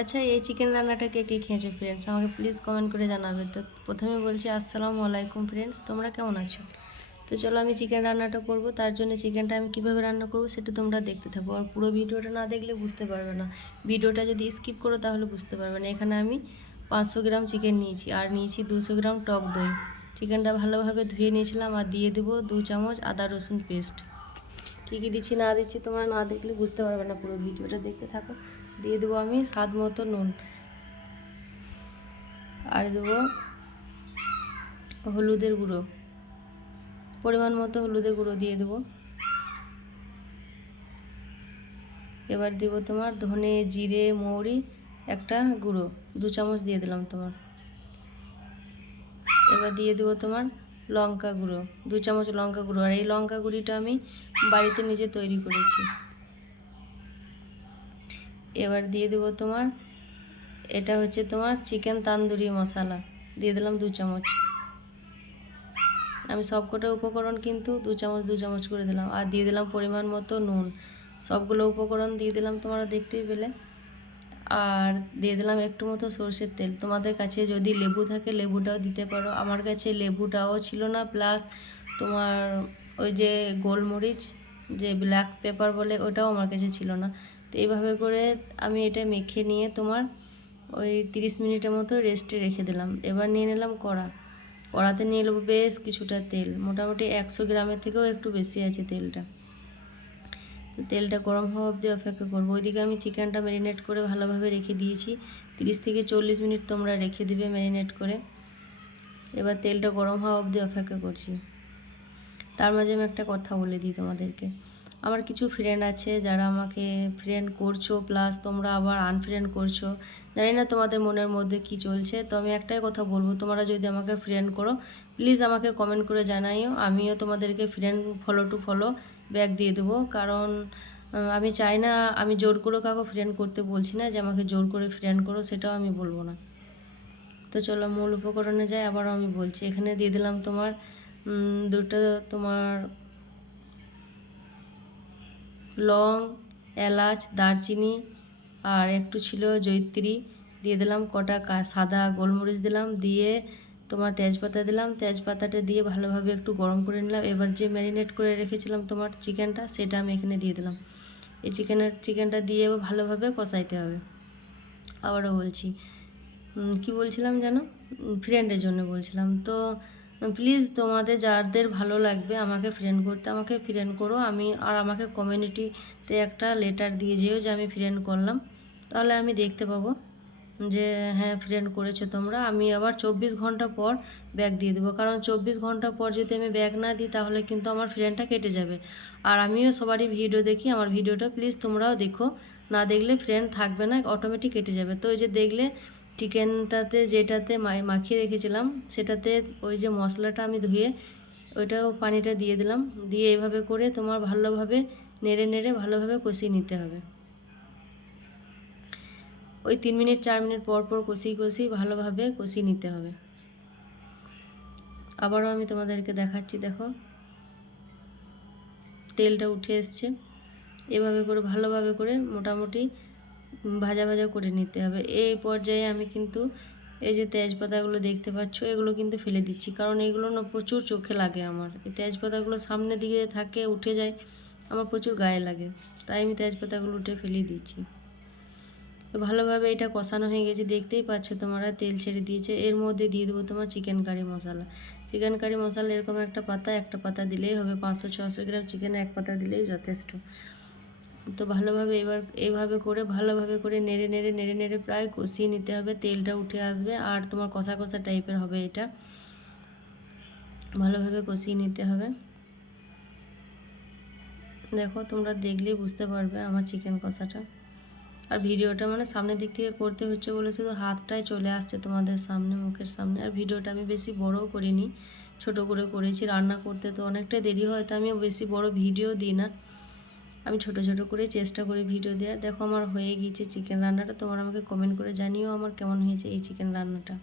আচ্ছা এই চিকেন রান্নাটা কে কে খেয়েছো ফ্রেন্ডস আমাকে প্লিজ কমেন্ট করে জানাবে। তো প্রথমে বলছি, আসসালামু আলাইকুম ফ্রেন্ডস তোমরা কেমন আছো? তো চলো আমি চিকেন রান্নাটা করব। তার জন্য চিকেনটা আমি কীভাবে রান্না করব সেটা তোমরা দেখতে থাকো। আর পুরো ভিডিওটা না দেখলে বুঝতে পারবে না। ভিডিওটা যদি স্কিপ করো তাহলে বুঝতে পারবে না। এখানে আমি পাঁচশো গ্রাম চিকেন নিয়েছি আর নিয়েছি দুশো গ্রাম টক দই। চিকেনটা ভালোভাবে ধুয়ে নিয়েছিলাম আর দিয়ে দেবো দু চামচ আদা রসুন পেস্ট কী কী দিচ্ছি, না দিচ্ছি, তোমরা না দেখলে বুঝতে পারবে না পুরো ভিডিওটা। দেখতে থাকো। দিয়ে দেবো আমি স্বাদ মতো নুন। আর দেবো হলুদের গুঁড়ো। পরিমাণ মতো হলুদের গুঁড়ো দিয়ে দেবো। এবার দেবো তোমার ধনে, জিরে, মৌরি একটা গুঁড়ো। দু চামচ দিয়ে দিলাম তোমার। এবার দিয়ে দেবো তোমার লঙ্কা গুঁড়ো, দু চামচ লঙ্কা গুঁড়ো। আর এই লঙ্কা গুঁড়িটা আমি বাড়িতে নিজে তৈরি করেছি। এবার দিয়ে দেবো তোমার, এটা হচ্ছে তোমার চিকেন তান্দুরি মশলা। দিয়ে দিলাম দু চামচ। আমি সবকটা উপকরণ কিন্তু দু চামচ দু চামচ করে দিলাম। আর দিয়ে দিলাম পরিমাণ মতো নুন। সবগুলো উপকরণ দিয়ে দিলাম তোমরা দেখতেই পেলে। আর দিয়ে দিলাম একটু মতো সর্ষের তেল। তোমাদের কাছে যদি লেবু থাকে, লেবুটাও দিতে পারো। আমার কাছে লেবুটাও ছিল না প্লাস তোমার ওই যে গোলমরিচ, যে ব্ল্যাক পেপার বলে, ওটাও আমার কাছে ছিল না। তো এইভাবে করে আমি এটা মেখে নিয়ে তোমার ওই তিরিশ মিনিটের মতো রেস্টে রেখে দিলাম। এবার নিয়ে নিলাম কড়া। কড়াতে নিয়ে নেব বেশ কিছুটা তেল। মোটামুটি একশো গ্রামের থেকেও একটু বেশি আছে তেলটা। তেলটা গরম হওয়া অবধি অপেক্ষা করব। ওইদিকে আমি চিকেনটা ম্যারিনেট করে ভালোভাবে রেখে দিয়েছি। তিরিশ থেকে চল্লিশ মিনিট তোমরা রেখে দিবে ম্যারিনেট করে। এবার তেলটা গরম হওয়া অবধি অপেক্ষা করছি। তার মাঝে আমি একটা কথা বলে দিই তোমাদেরকে। আমার কিছু ফ্রেন্ড আছে যারা আমাকে ফ্রেন্ড করছ প্লাস তোমরা আবার আনফ্রেন্ড করছ। জানি না তোমাদের মনের মধ্যে কি চলছে, তো আমি একটাই কথা বলব, তোমরা যদি আমাকে ফ্রেন্ড করো প্লিজ আমাকে কমেন্ট করে জানাইও, আমিও তোমাদেরকে friend follow to follow back দিয়ে দেবো। কারণ আমি চাই না আমি জোর করে কাউকে ফ্রেন্ড করতে বলছি না, যে আমাকে জোর করে ফ্রেন্ড করো, সেটাও আমি বলব না। তো চলো, মূল উপকরণে যাই, আবারও আমি বলছি। এখানে দিয়ে দিলাম তোমার দুটো তোমার লং, এলাচ, দারচিনি আর একটু ছিল জৈত্রী দিয়ে দিলাম কটা সাদা গোলমরিচ দিলাম, দিয়ে তোমার তেজপাতা দিলাম। তেজপাতাটা দিয়ে ভালোভাবে একটু গরম করে নিলাম। এবার যে ম্যারিনেট করে রেখেছিলাম তোমার চিকেনটা, সেটা আমি এখানে দিয়ে দিলাম। এই চিকেনের, চিকেনটা দিয়ে ভালোভাবে কষাইতে হবে। আবারও বলছি। কি বলছিলাম যেন? ফ্রেন্ডের জন্য বলছিলাম। তো প্লিজ তোমাদের যাদের ভালো লাগবে আমাকে ফ্রেন্ড করতে, আমাকে ফ্রেন্ড করো। আমি আর আমাকে কমিউনিটিতে একটা লেটার দিয়ে যেও যে আমি ফ্রেন্ড করলাম। তাহলে আমি দেখতে পাবো যে হ্যাঁ ফ্রেন্ড করেছ তোমরা। আমি আবার চব্বিশ ঘণ্টা পর ব্যাগ দিয়ে দেবো। কারণ চব্বিশ ঘণ্টা পর যদি আমি ব্যাগ না দিই, তাহলে কিন্তু আমার ফ্রেন্ডটা কেটে যাবে। আর আমিও সবারই ভিডিও দেখি, আমার ভিডিওটা প্লিজ তোমরাও দেখো। না দেখলে ফ্রেন্ড থাকবে না অটোমেটিক কেটে যাবে। তো ওই যে দেখলে চিকেনটাতে যেটাতে মাখিয়ে রেখেছিলাম, সেটাতে ওই যে মশলাটা আমি ধুয়ে ওইটাও পানিটা দিয়ে দিলাম। দিয়ে এভাবে করে তোমার ভালোভাবে নেড়ে নেড়ে ভালোভাবে কষিয়ে নিতে হবে। ওই তিন মিনিট, চার মিনিট পর পর কষিয়ে কষিয়ে ভালোভাবে কষিয়ে নিতে হবে। আবারও আমি তোমাদেরকে দেখাচ্ছি, দেখো। তেলটা উঠে এসছে। এভাবে করে, ভালোভাবে করে মোটামুটি ভাজা ভাজা করে নিতে হবে। এই পর্যায়ে আমি কিন্তু এই যে তেজপাতাগুলো দেখতে পাচ্ছ, এগুলো কিন্তু ফেলে দিচ্ছি। কারণ এগুলো না প্রচুর চোখে লাগে আমার। এই তেজপাতাগুলো সামনের দিকে থাকে, উঠে যায়, আমার প্রচুর গায়ে লাগে। তাই আমি তেজপাতাগুলো উঠে ফেলে দিচ্ছি। তো ভালোভাবে এটা কষানো হয়ে গেছে। দেখতেই পাচ্ছ তোমরা, তেল ছেড়ে দিয়েছে। এর মধ্যে দিয়ে দেবো তোমার চিকেন কারি মশলা। চিকেন কারি মশলা এরকম একটা পাতা একটা পাতা দিলেই হবে। পাঁচশো, ছশো গ্রাম চিকেনে এক পাতা দিলেই যথেষ্ট। তো ভালোভাবে এবার এভাবে করে, ভালোভাবে করে নেড়ে নেড়ে নেড়ে নেড়ে প্রায় কষিয়ে নিতে হবে। তেলটা উঠে আসবে আর তোমার কষা কষা টাইপের হবে এটা। ভালোভাবে কষিয়ে নিতে হবে। দেখো, তোমরা দেখলেই বুঝতে পারবে আমার চিকেন কষাটা। আর ভিডিওটা মানে সামনের দিক থেকে করতে হচ্ছে বলে শুধু হাতটাই চলে আসছে তোমাদের সামনে, মুখের সামনে। আর ভিডিওটা আমি বেশি বড়ও করিনি, ছোট করে করেছি। রান্না করতে তো অনেকটা দেরি হয়, তো আমি বেশি বড় ভিডিও দিই না। আমি ছোট ছোট করে চেষ্টা করি ভিডিও দেওয়ার। দেখো আমার হয়ে গিয়েছে চিকেন রান্নাটা, তোমার আমাকে কমেন্ট করে জানিও আমার কেমন হয়েছে এই চিকেন রান্নাটা।